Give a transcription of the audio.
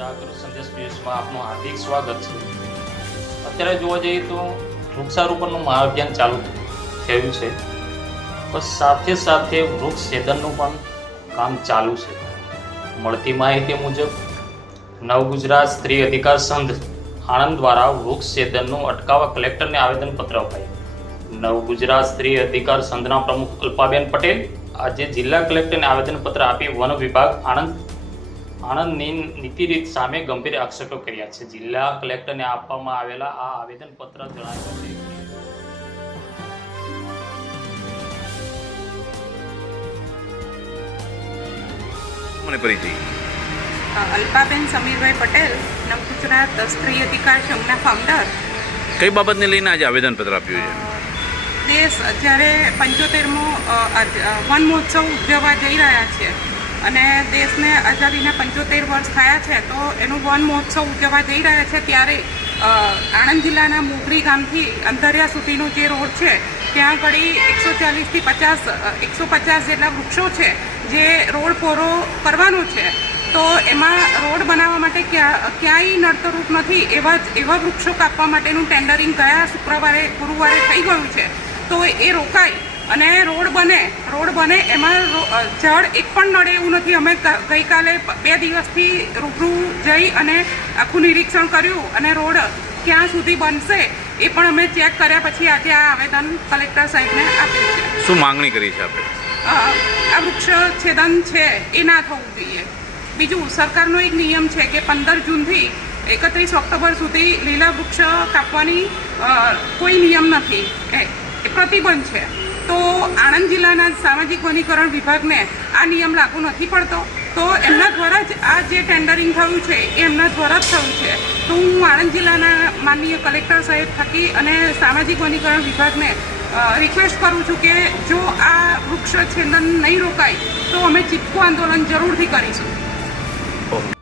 જાગૃત સંદેશ ન્યૂઝમાં આપનું હાર્દિક સ્વાગત છે. અત્યારે જોવા જઈએ તો વૃક્ષારોપણનું મહાઅભિયાન ચાલુ થયું છે. બસ સાથે સાથે વૃક્ષ છેદનનું પણ કામ ચાલુ છે. મળતી માહિતી મુજબ, નવ ગુજરાત સ્ત્રી અધિકાર સંઘ આણંદ દ્વારા વૃક્ષ છેદનનું અટકાવવા કલેક્ટરને આવેદનપત્ર અપાયું. નવ ગુજરાત સ્ત્રી અધિકાર સંઘના પ્રમુખ અલ્પાબેન પટેલ આજે જિલ્લા કલેક્ટરને આવેદનપત્ર આપી વન વિભાગ આણંદ આણંદની નીતિ રીત સામે ગંભીર આક્ષેપો કર્યા છે. જિલ્લા કલેક્ટરને આપવામાં આવેલા આ આવેદનપત્ર જણાવ્યું છે. મને પરિચય. અલ્પાબેન સમીરભાઈ પટેલ નવ ગુજરાત સ્ત્રી અધિકાર સંઘના ફાઉન્ડર કઈ બાબતને લઈને આજે આવેદનપત્ર આપ્યું છે? દેશ જ્યારે પંચોતેરમો વન મહોત્સવ ઉજવવા જઈ રહ્યા છે અને દેશને આઝાદીના પંચોતેર વર્ષ થયા છે, તો એનું વન મહોત્સવ ઉજવવા જઈ રહ્યા છે ત્યારે આણંદ જિલ્લાના મોગરી ગામથી અંતરિયા સુધીનો જે રોડ છે, ત્યાં આગળ એકસો ચાલીસથી પચાસ એકસો પચાસ જેટલા વૃક્ષો છે જે રોડ પૂરો કરવાનો છે. તો એમાં રોડ બનાવવા માટે ક્યાં, ક્યાંય નડતરૂપ નથી, એવા જ, એવા વૃક્ષો કાપવા માટેનું ટેન્ડરિંગ ગયા શુક્રવારે, ગુરુવારે થઈ ગયું છે. તો એ રોકાય. અને રોડ બને રોડ બને એમાં જળ એક પણ નડે એવું નથી. અમે ગઈકાલે બે દિવસથી રૂબરૂ જઈ અને આખું નિરીક્ષણ કર્યું અને રોડ ક્યાં સુધી બનશે એ પણ અમે ચેક કર્યા પછી આજે આ આવેદન કલેક્ટર સાહેબને આપ્યું છે. શું માંગણી કરી છે આપણે? આ વૃક્ષ છેદન છે એ ના થવું જોઈએ. બીજું સરકારનો એક નિયમ છે કે પંદર જૂનથી એકત્રીસ ઓક્ટોબર સુધી લીલા વૃક્ષ કાપવાની કોઈ નિયમ નથી. એ એ પ્રતિબંધ છે. તો આણંદ જિલ્લાના સામાજિક વનીકરણ વિભાગને આ નિયમ લાગુ નથી પડતો. તો એમના દ્વારા જ આ જે ટેન્ડરિંગ થયું છે, એ એમના દ્વારા જ થયું છે. તો હું આણંદ જિલ્લાના માનનીય કલેક્ટર સાહેબ થકી અને સામાજિક વનીકરણ વિભાગને રિક્વેસ્ટ કરું છું કે જો આ વૃક્ષ છેદન નહીં રોકાય, તો અમે ચીપકું આંદોલન જરૂરથી કરીશું.